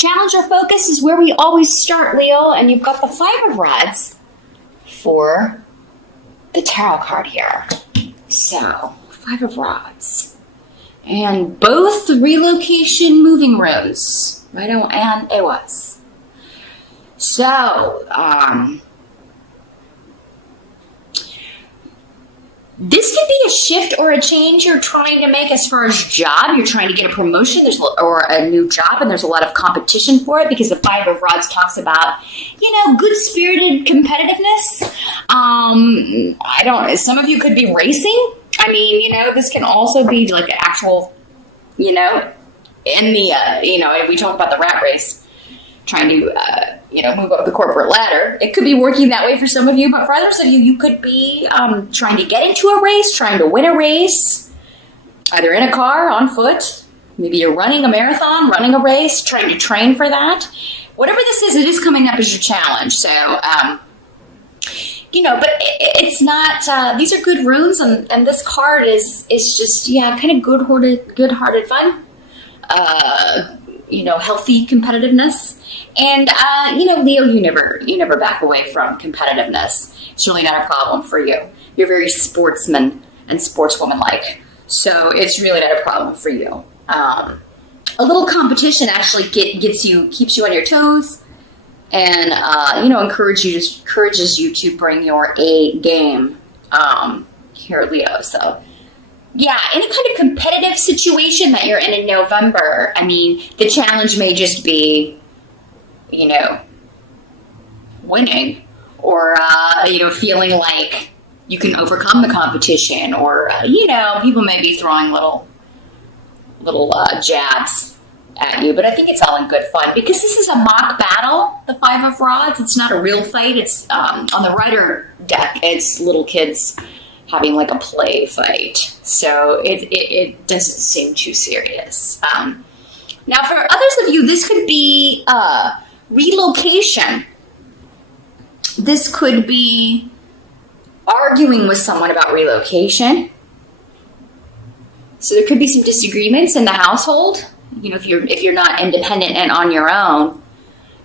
Challenger focus is where we always start, Leo, and you've got the Five of Rods for the tarot card here. So, Five of Rods. And both relocation moving runes, Righto and Ewas. So, this could be a shift or a change you're trying to make as far as job. You're trying to get a promotion or a new job, and there's a lot of competition for it because the Five of Rods talks about, good-spirited competitiveness. Some of you could be racing. I mean, this can also be like an actual, in the, we talk about the rat race, trying to, move up the corporate ladder. It could be working that way for some of you, but for others of you, you could be trying to get into a race, trying to win a race, either in a car, on foot. Maybe you're running a marathon, running a race, trying to train for that. Whatever this is, it is coming up as your challenge. So, but it's not, these are good runes, and this card is just, kind of good-hearted fun. Healthy competitiveness. And, Leo, you never back away from competitiveness. It's really not a problem for you. You're very sportsman and sportswoman-like. So it's really not a problem for you. A little competition actually keeps you on your toes and, encourages you to bring your A game, here, Leo. So, yeah, any kind of competitive situation that you're in November, I mean, the challenge may just be, winning or, feeling like you can overcome the competition or, people may be throwing little jabs at you, but I think it's all in good fun because this is a mock battle, the Five of Rods. It's not a real fight. It's, on the Rider deck, it's little kids having like a play fight. So it doesn't seem too serious. Now for others of you, this could be relocation. This could be arguing with someone about relocation. So there could be some disagreements in the household. If you're not independent and on your own,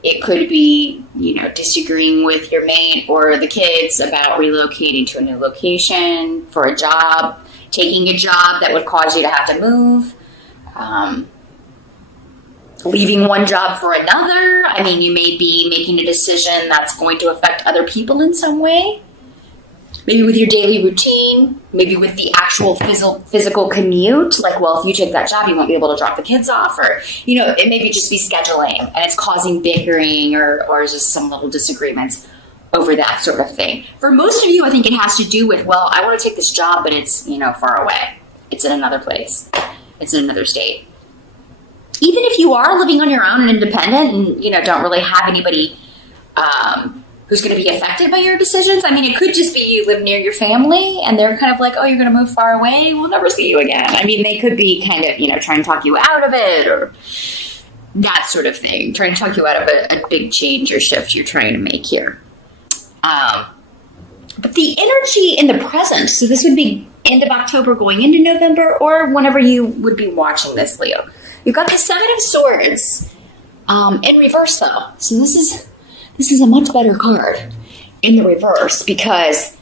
it could be, disagreeing with your mate or the kids about relocating to a new location for a job, taking a job that would cause you to have to move, leaving one job for another. I mean, you may be making a decision that's going to affect other people in some way. Maybe with your daily routine, maybe with the actual physical commute. Like, well, if you take that job, you won't be able to drop the kids off. Or, it may just be scheduling and it's causing bickering or just some little disagreements over that sort of thing. For most of you, I think it has to do with, well, I want to take this job, but it's, far away. It's in another place. It's in another state. Even if you are living on your own and independent and, don't really have anybody who's going to be affected by your decisions. I mean, it could just be you live near your family and they're kind of like, oh, you're going to move far away. We'll never see you again. I mean, they could be kind of, trying to talk you out of it or that sort of thing. Trying to talk you out of a big change or shift you're trying to make here. But the energy in the present, so this would be end of October going into November or whenever you would be watching this, Leo. You've got the Seven of Swords in reverse, though. So this is a much better card in the reverse because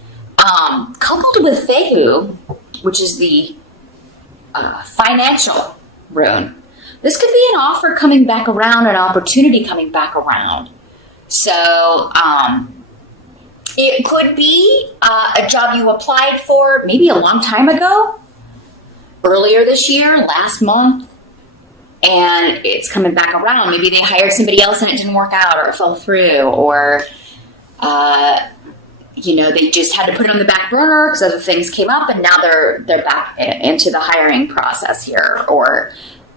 coupled with Fehu, which is the financial rune, this could be an offer coming back around, an opportunity coming back around. So it could be a job you applied for maybe a long time ago, earlier this year, last month, and it's coming back around. Maybe they hired somebody else and it didn't work out or it fell through or, they just had to put it on the back burner because other things came up and now they're back into the hiring process here. Or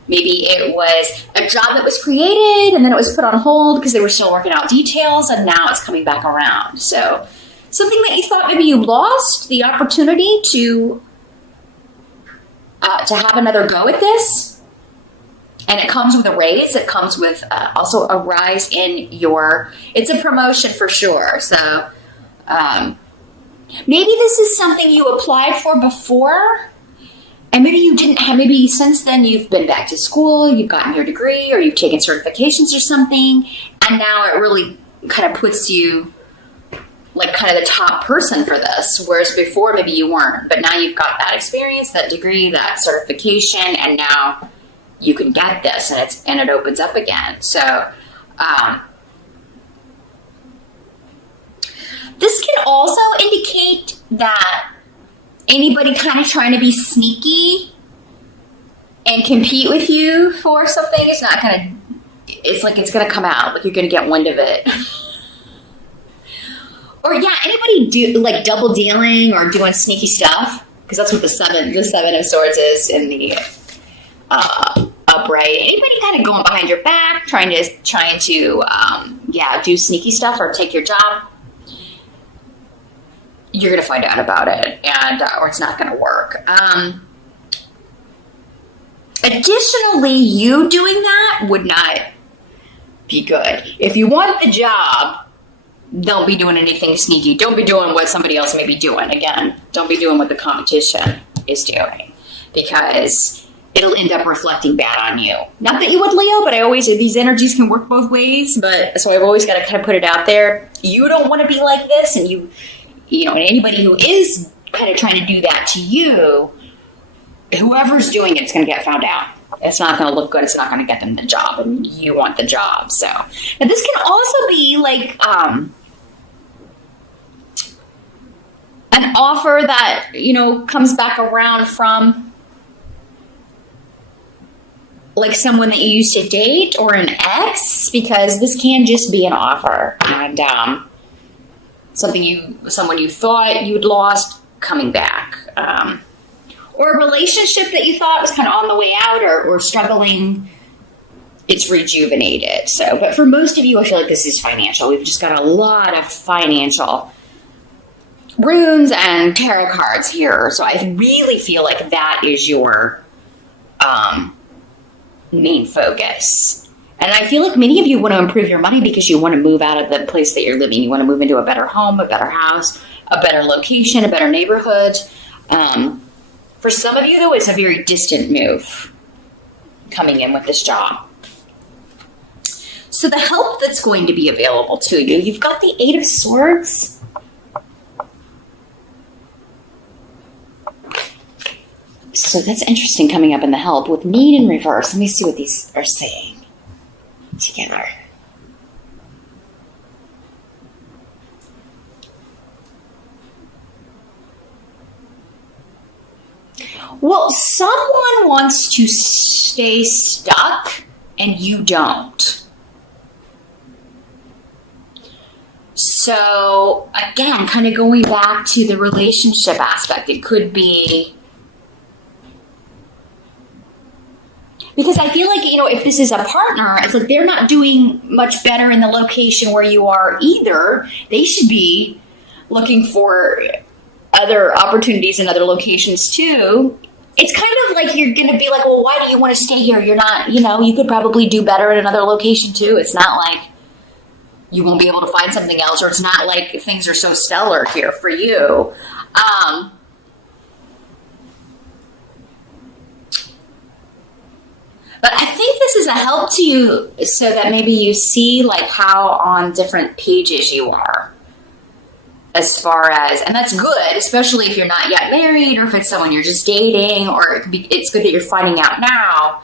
maybe it was a job that was created and then it was put on hold because they were still working out details and now it's coming back around. So something that you thought maybe you lost the opportunity to have another go at this. And it comes with a raise. It comes with also a rise in it's a promotion for sure. So maybe this is something you applied for before And maybe you didn't have, maybe since then you've been back to school, you've gotten your degree, or you've taken certifications or something, and now it really kind of puts you like kind of the top person for this, whereas before maybe you weren't, but now you've got that experience, that degree, that certification, and now you can get this, and it opens up again. So this can also indicate that anybody kind of trying to be sneaky and compete with you for something is not going to, it's like it's going to come out, like you're going to get wind of it. Or yeah, anybody do like double dealing or doing sneaky stuff, because that's what the seven of swords is in the upright. Anybody kind of going behind your back, trying to do sneaky stuff or take your job, you're going to find out about it, and or it's not going to work. Additionally, you doing that would not be good. If you want the job, don't be doing anything sneaky. Don't be doing what somebody else may be doing. Again, don't be doing what the competition is doing, because it'll end up reflecting bad on you. Not that you would, Leo, but these energies can work both ways, but so I've always got to kind of put it out there. You don't want to be like this, and and anybody who is kind of trying to do that to you, whoever's doing it's going to get found out. It's not going to look good. It's not going to get them the job, and you want the job. So, but this can also be like an offer that, comes back around from like someone that you used to date or an ex, because this can just be an offer, and someone you thought you'd lost coming back. Or a relationship that you thought was kind of on the way out or struggling, it's rejuvenated. So, but for most of you, I feel like this is financial. We've just got a lot of financial runes and tarot cards here. So I really feel like that is your main focus. And I feel like many of you want to improve your money because you want to move out of the place that you're living. You want to move into a better home, a better house, a better location, a better neighborhood. For some of you, though, it's a very distant move coming in with this job. So the help that's going to be available to you, you've got the Eight of Swords. So that's interesting coming up in the help with need in reverse. Let me see what these are saying together. Well, someone wants to stay stuck and you don't. So, again, kind of going back to the relationship aspect, it could be, because I feel like, if this is a partner, it's like they're not doing much better in the location where you are either. They should be looking for other opportunities in other locations too. It's kind of like you're going to be like, well, why do you want to stay here? You're not, you could probably do better at another location too. It's not like you won't be able to find something else, or it's not like things are so stellar here for you. But I think this is a help to you so that maybe you see like how on different pages you are. As far as, and that's good, especially if you're not yet married, or if it's someone you're just dating, or it's good that you're finding out now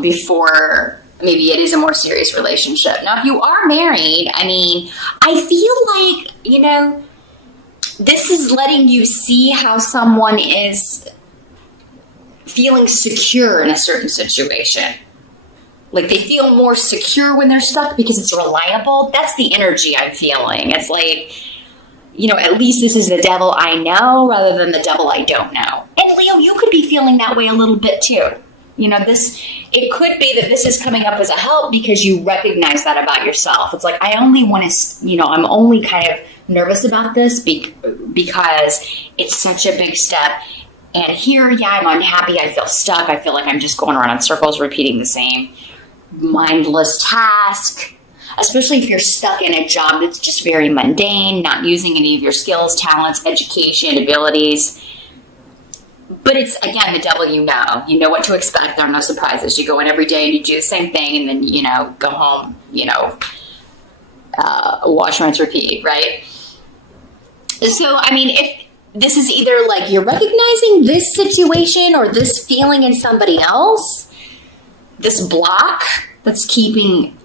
before maybe it is a more serious relationship. Now, if you are married, I feel like, this is letting you see how someone is feeling secure in a certain situation. Like they feel more secure when they're stuck because it's reliable. That's the energy I'm feeling. It's like, at least this is the devil I know rather than the devil I don't know. And Leo, you could be feeling that way a little bit too. It could be that this is coming up as a help because you recognize that about yourself. It's like, I only want to, I'm only kind of nervous about this because it's such a big step. And here, I'm unhappy. I feel stuck. I feel like I'm just going around in circles, repeating the same mindless task. Especially if you're stuck in a job that's just very mundane, not using any of your skills, talents, education, abilities. But it's, again, the devil you know. You know what to expect. There are no surprises. You go in every day and you do the same thing, and then, go home, wash, rinse, repeat, right? So, if this is either like you're recognizing this situation or this feeling in somebody else, this block that's keeping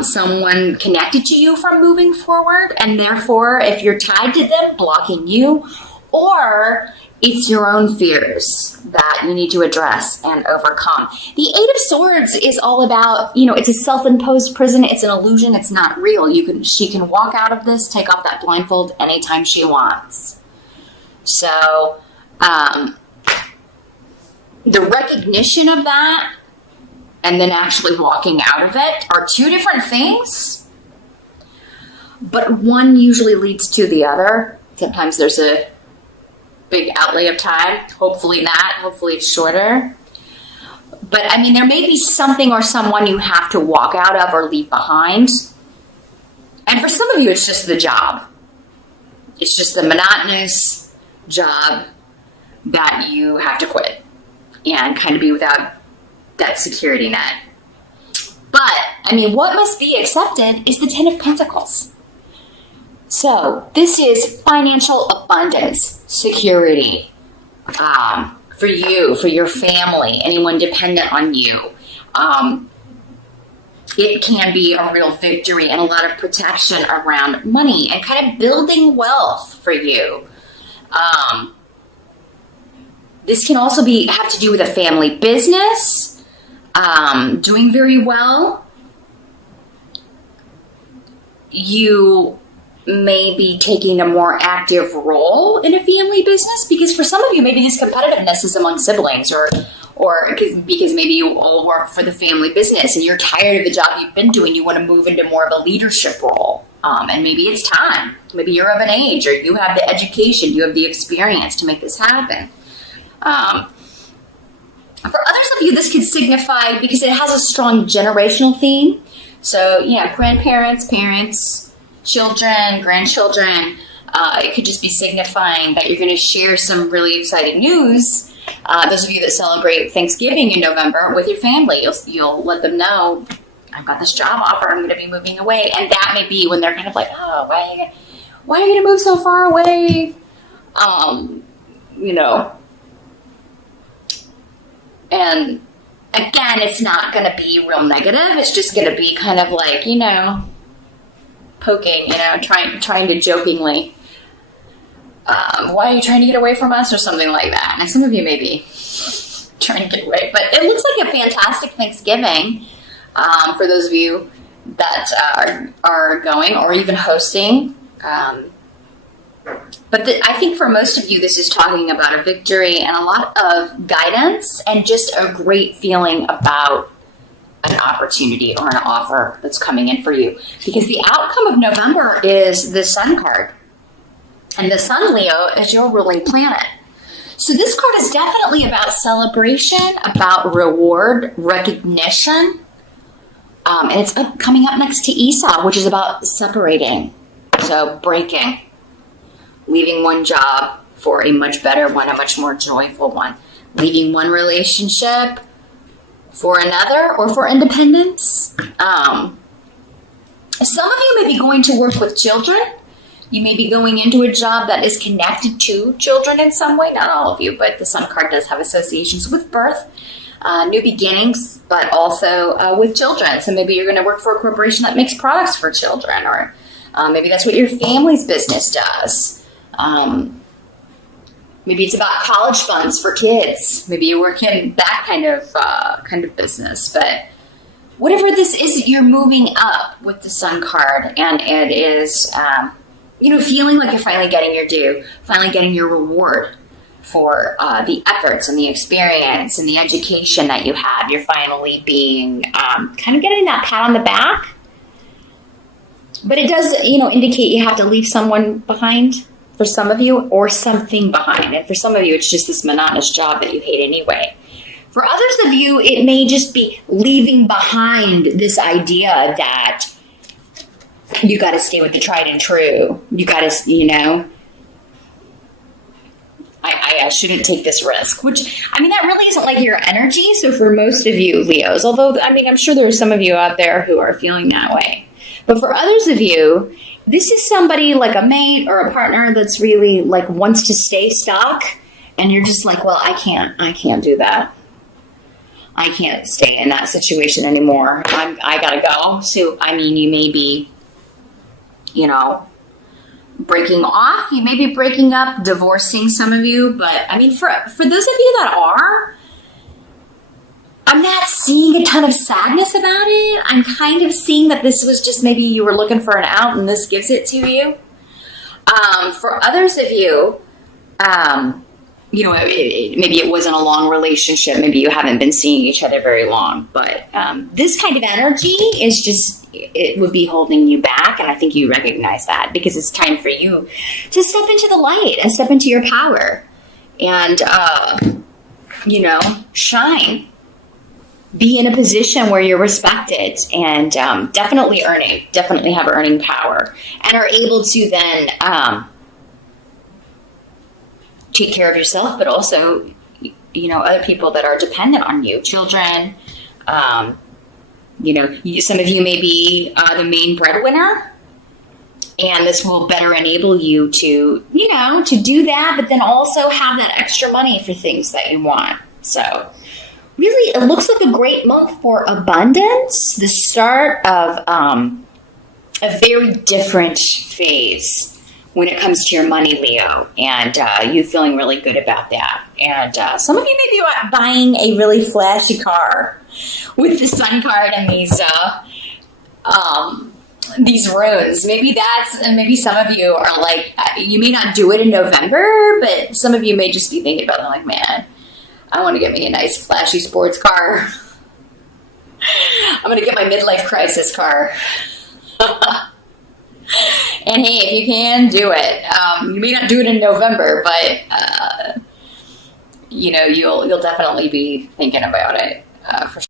someone connected to you from moving forward, and therefore, if you're tied to them, blocking you, or it's your own fears that you need to address and overcome. The Eight of Swords is all about, it's a self-imposed prison. It's an illusion. It's not real. She can walk out of this, take off that blindfold anytime she wants. So, the recognition of that and then actually walking out of it are two different things, but one usually leads to the other. Sometimes there's a big outlay of time. Hopefully not. Hopefully it's shorter. But there may be something or someone you have to walk out of or leave behind. And for some of you, it's just the job. It's just the monotonous job that you have to quit and kind of be without that security net. But, what must be accepted is the Ten of Pentacles. So, this is financial abundance, security, for you, for your family, anyone dependent on you. It can be a real victory and a lot of protection around money and kind of building wealth for you. This can also have to do with a family business, doing very well. You may be taking a more active role in a family business, because for some of you, maybe this competitiveness is among siblings, or because maybe you all work for the family business and you're tired of the job you've been doing. You want to move into more of a leadership role. And maybe it's time. Maybe you're of an age, or you have the education, you have the experience to make this happen. For others of you, this could signify, because it has a strong generational theme. So, grandparents, parents, children, grandchildren. It could just be signifying that you're going to share some really exciting news. Those of you that celebrate Thanksgiving in November with your family, you'll let them know, I've got this job offer, I'm going to be moving away. And that may be when they're kind of like, oh, why are you going to move so far away? And again, it's not going to be real negative. It's just going to be kind of like, poking, trying to jokingly, why are you trying to get away from us, or something like that. Now, some of you may be trying to get away, but it looks like a fantastic Thanksgiving for those of you that are going or even hosting. But I think for most of you, this is talking about a victory and a lot of guidance and just a great feeling about an opportunity or an offer that's coming in for you. Because the outcome of November is the Sun card. And the Sun, Leo, is your ruling planet. So this card is definitely about celebration, about reward, recognition. And it's coming up next to Esau, which is about separating. So breaking. Leaving one job for a much better one, a much more joyful one. Leaving one relationship for another, or for independence. Some of you may be going to work with children. You may be going into a job that is connected to children in some way. Not all of you, but the Sun card does have associations with birth, new beginnings, but also with children. So maybe you're going to work for a corporation that makes products for children, or maybe that's what your family's business does. Maybe it's about college funds for kids. Maybe you work in that kind of business. But whatever this is, you're moving up with the Sun card, and it is, feeling like you're finally getting your due, finally getting your reward for the efforts and the experience and the education that you had. You're finally being kind of getting that pat on the back. But it does, indicate you have to leave someone behind. For some of you, or something behind. And for some of you, it's just this monotonous job that you hate anyway. For others of you, it may just be leaving behind this idea that you got to stay with the tried and true. You got to, I shouldn't take this risk, which, I mean, that really isn't like your energy. So for most of you Leos, although, I mean, I'm sure there are some of you out there who are feeling that way. But for others of you, this is somebody like a mate or a partner that's really like wants to stay stuck. And you're just like, well, I can't do that. I can't stay in that situation anymore. I gotta go. So, I mean, you may be, you know, breaking off. You may be breaking up, divorcing some of you. But, I mean, for those of you that are, I'm not seeing a ton of sadness about it. I'm kind of seeing that this was just maybe you were looking for an out and this gives it to you. For others of you, you know, maybe it wasn't a long relationship. Maybe you haven't been seeing each other very long. But this kind of energy is just, it would be holding you back. And I think you recognize that because it's time for you to step into the light and step into your power and, you know, shine. Be in a position where you're respected and definitely have earning power and are able to then take care of yourself, but also, you know, other people that are dependent on you, children. You know, some of you may be the main breadwinner, and this will better enable you to, you know, to do that, but then also have that extra money for things that you want. So really, it looks like a great month for abundance, the start of a very different phase when it comes to your money, Leo, and you feeling really good about that. And some of you may be buying a really flashy car with the sun card and these runes. Maybe some of you are like, you may not do it in November, but some of you may just be thinking about it like, man, I want to get me a nice flashy sports car. I'm going to get my midlife crisis car. And hey, if you can, do it. You may not do it in November, but you know, you'll definitely be thinking about it for sure.